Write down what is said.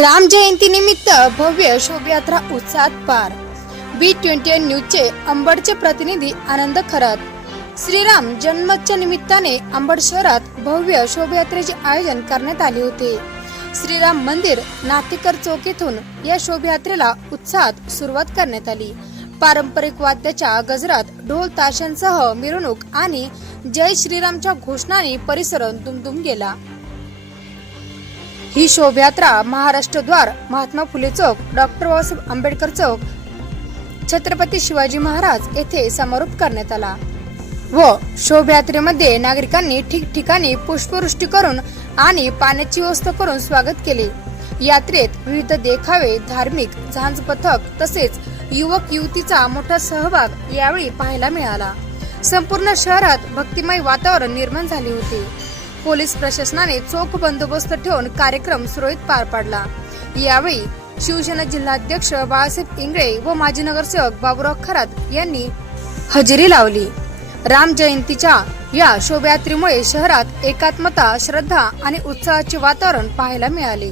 राम जयंती निमित्त भव्य शोभायात्रा उत्साहात पार। B20 न्यूजचे अंबडचे प्रतिनिधी आनंद खरात। श्रीराम जन्मोत्सवाच्या निमित्ताने अंबड शहरात भव्य शोभायात्रेचे आयोजन करण्यात आले होते। श्रीराम मंदिर नातेकर चौक येथून या शोभायात्रेला उत्साहात सुरुवात करण्यात आली। पारंपरिक वाद्याच्या गजरात ढोल ताशांसह मिरवणूक आणि जय श्रीरामच्या घोषणांनी परिसर दुमदुम गेला। ही शोभायात्रा महाराष्ट्र द्वार, महात्मा फुले चौक, डॉक्टर बाबासाहेब आंबेडकर चौक, छत्रपती शिवाजी महाराज येथे समारोप करण्यात आला व शोभायात्रेमध्ये नागरिकांनी ठिकठिकाणी पुष्पवृष्टी करून आणि पाण्याची व्यवस्था करून स्वागत केले। यात्रेत विविध देखावे, धार्मिक झांज पथक तसेच युवक युवतीचा मोठा सहभाग यावेळी पाहायला मिळाला। संपूर्ण शहरात भक्तिमय वातावरण निर्माण झाले होते। पोलीस प्रशासनाने चोख बंदोबस्त ठेवून कार्यक्रम सुरळीत पार पाडला। यावेळी शिवसेना जिल्हाध्यक्ष बाळासाहेब इंगळे व माजी नगरसेवक बाबूराव खरात यांनी हजेरी लावली। राम जयंतीच्या या शोभायात्रेमुळे शहरात एकात्मता, श्रद्धा आणि उत्साहाचे वातावरण पाहायला मिळाले।